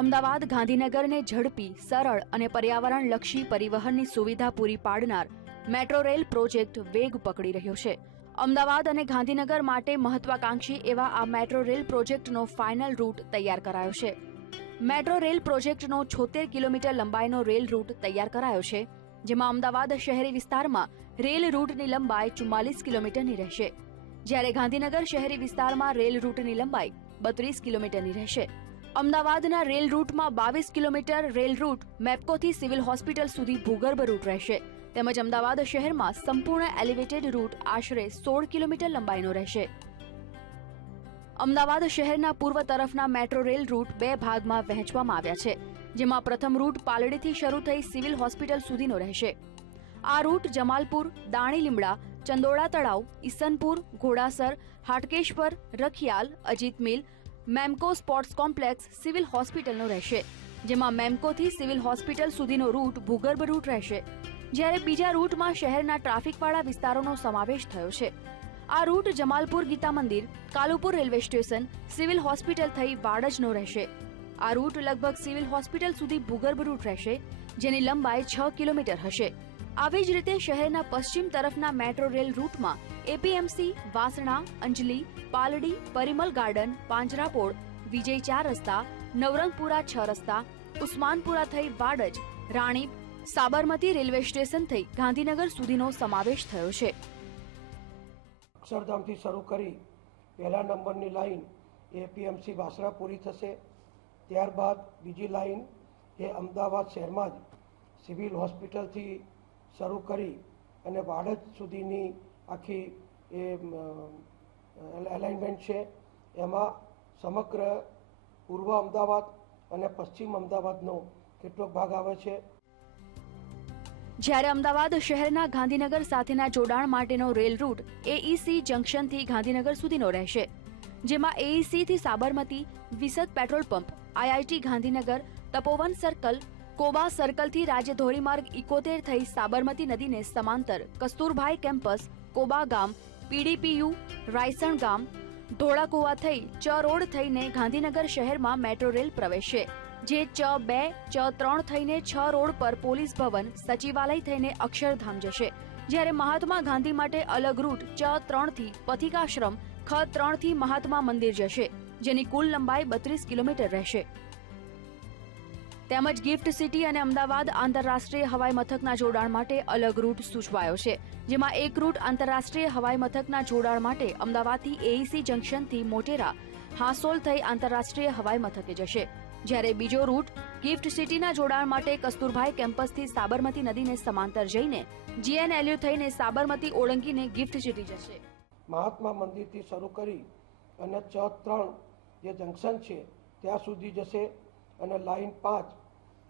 અમદાવાદ, ગાંધીનગરને ઝડપી, સરળ અને પર્યાવરણલક્ષી પરિવહનની સુવિધા પૂરી પાડનાર મેટ્રો રેલ પ્રોજેક્ટ વેગ પકડી રહ્યો છે. અમદાવાદ અને ગાંધીનગર માટે મહત્વાકાંક્ષી એવા આ મેટ્રો રેલ પ્રોજેક્ટનો ફાઇનલ રૂટ તૈયાર કરાયો છે. મેટ્રો રેલ પ્રોજેક્ટનો છોતેર કિલોમીટર લંબાઈનો રેલ રૂટ તૈયાર કરાયો છે, જેમાં અમદાવાદ શહેરી વિસ્તારમાં રેલ રૂટની લંબાઈ ચુમ્માલીસ કિલોમીટરની રહેશે. જ્યારે ગાંધીનગર શહેરી વિસ્તારમાં રેલ રૂટની લંબાઈ બત્રીસ કિલોમીટરની રહેશે. અમદાવાદના રેલ રૂટમાં બાવીસ કિલોમીટર રેલ રૂટ મેપકોથી સિવિલ હોસ્પિટલ સુધી ભૂગર્ભ રૂટ રહેશે. તેમજ અમદાવાદ શહેરમાં સંપૂર્ણ એલિવેટેડ રૂટ આશરે સોળ કિલોમીટર લંબાઈનો રહેશે. અમદાવાદ શહેરના પૂર્વ તરફના મેટ્રો રેલ રૂટ બે ભાગમાં વહેંચવામાં આવ્યા છે, જેમાં પ્રથમ રૂટ પાલડીથી શરૂ થઈ સિવિલ હોસ્પિટલ સુધીનો રહેશે. આ રૂટ જમાલપુર દાણી લીમડા ચંદોળા તળાવ, Isanpur, Ghodasar, Hatkeshwar, Rakhial Ajit mill Memco sports complex civil હોસ્પિટલનો રહેશે, જેમાં મેમકોથી સિવિલ હોસ્પિટલ સુધીનો રૂટ ભૂગર્ભ રૂટ રહેશે. જ્યારે બીજા રૂટમાં શહેરના ટ્રાફિકવાળા વિસ્તારોનો સમાવેશ થયો છે. આ route Jamalpur Gita Mandir, Kalupur railway station, civil hospital થઈ વાડજનો રહેશે. આ રૂટ લગભગ સિવિલ હોસ્પિટલ સુધી ભૂગર્ભ રૂટ રહેશે, જેની લંબાઈ છ કિલોમીટર હશે. આવી જ રીતે શહેરના પશ્ચિમ તરફના મેટ્રો રેલ રૂટમાં એપીએમસી વાસણા, અંજલી, પાલડી, પરિમલ ગાર્ડન પાંજરાપોળ વિજય ચાર રસ્તા, નવરંગપુરા છ રસ્તા, ઉસ્માનપુરા થઈ વાડજ, રાણીપ, સાબરમતી રેલવે સ્ટેશન થઈ ગાંધીનગર સુધીનો સમાવેશ થયો છે. અક્ષરધામથી શરૂ કરી પહેલા નંબરની લાઈન એપીએમસી વાસણા પૂરી થશે. ત્યારબાદ બીજી લાઈન એ અમદાવાદ શહેરમાં જ સિવિલ હોસ્પિટલથી શરૂ કરી અને ભારત સુધીની આખી એ એલાઇનમેન્ટ છે. એમાં સમગ્ર પૂર્વ અમદાવાદ અને પશ્ચિમ અમદાવાદનો કેટલોક ભાગ આવે છે. જ્યારે અમદાવાદ શહેરના ગાંધીનગર સાથેના જોડાણ માટેનો રેલ રૂટ એઈસી જંકશનથી ગાંધીનગર સુધીનો રહેશે, જેમાં એઈસીથી Sabarmati Visat petrol pump IIT Gandhinagar, Tapovan circle Koba સર્કલથી રાજ્ય ધોરીમાર્ગ ઇકોતેર થઈ સાબરમતી નદીને સમાંતર કસ્તુરભાઈ કેમ્પસ, કોબા ગામ, પીડીપીયુ, રાયસણ ગામ, ધોળાકુવા થઈ ચ રોડ થઈને ગાંધીનગર શહેરમાં મેટ્રો રેલ પ્રવેશશે જે ચ બે, ચ ત્રણ થઈને છ રોડ પર પોલીસ ભવન સચિવાલય થઈને અક્ષરધામ જશે. જ્યારે મહાત્મા ગાંધી માટે અલગ રૂટ ચ ત્રણથી પથિકાશ્રમ, ખ ત્રણથી મહાત્મા મંદિર જશે, જેની કુલ લંબાઈ બત્રીસ કિલોમીટર રહેશે. તેમજ ગિફ્ટ સિટી અને અમદાવાદ આંતરરાષ્ટ્રીય હવાઈ મથકના જોડાણ માટે અલગ રૂટ સૂચવાયો છે, જેમાં એક રૂટ આંતરરાષ્ટ્રીય હવાઈ મથકના જોડાણ માટે અમદાવાદથી એઈસી જંકશનથી મોટેરા, હાંસોલ થઈ આંતરરાષ્ટ્રીય હવાઈ મથકે જશે. જ્યારે બીજો રૂટ ગિફ્ટ સિટીના જોડાણ માટે કસ્તુરભાઈ કેમ્પસથી સાબરમતી નદીને સમાંતર જઈને જીએનએલયુ થઈને સાબરમતી ઓળંગીને ગિફ્ટ સિટી જશે. મહાત્મા મંદિરથી શરૂ કરી અને ચ ત્રણ જે જંકશન છે, ત્યાં સુધી જશે. અને લાઇન પાંચ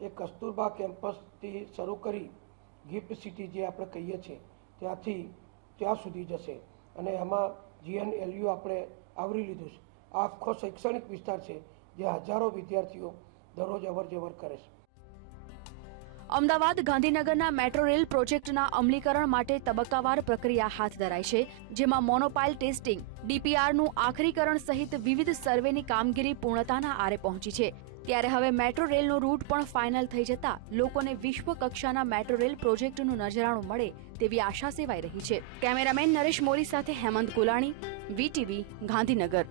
એ કસ્તુરબા કેમ્પસથી શરૂ કરી ગિફ્ટ સિટી જે આપણે કહીએ છીએ, ત્યાંથી ત્યાં સુધી જશે. અને એમાં જીએનએલયુ આપણે આવરી લીધું છે. આ આખો શૈક્ષણિક વિસ્તાર છે જે હજારો વિદ્યાર્થીઓ દરરોજ અવર જવર કરે છે. અમદાવાદ ગાંધીનગરના મેટ્રો રેલ પ્રોજેક્ટના અમલીકરણ માટે તબક્કાવાર પ્રક્રિયા હાથ ધરાઈ છે, જેમાં મોનોપાઇલ ટેસ્ટિંગ, ડીપીઆરનું આખરીકરણ સહિત વિવિધ સર્વેની કામગીરી પૂર્ણતાના આરે પહોંચી છે. ત્યારે હવે મેટ્રો રેલનો રૂટ પણ ફાઇનલ થઈ જતા લોકોને વિશ્વ કક્ષાના મેટ્રો રેલ પ્રોજેક્ટનું નજરાણું મળે તેવી આશા સેવાઈ રહી છે. કેમેરામેન નરેશ મોરી સાથે હેમંત કુલાણી, વીટીવી ગાંધીનગર.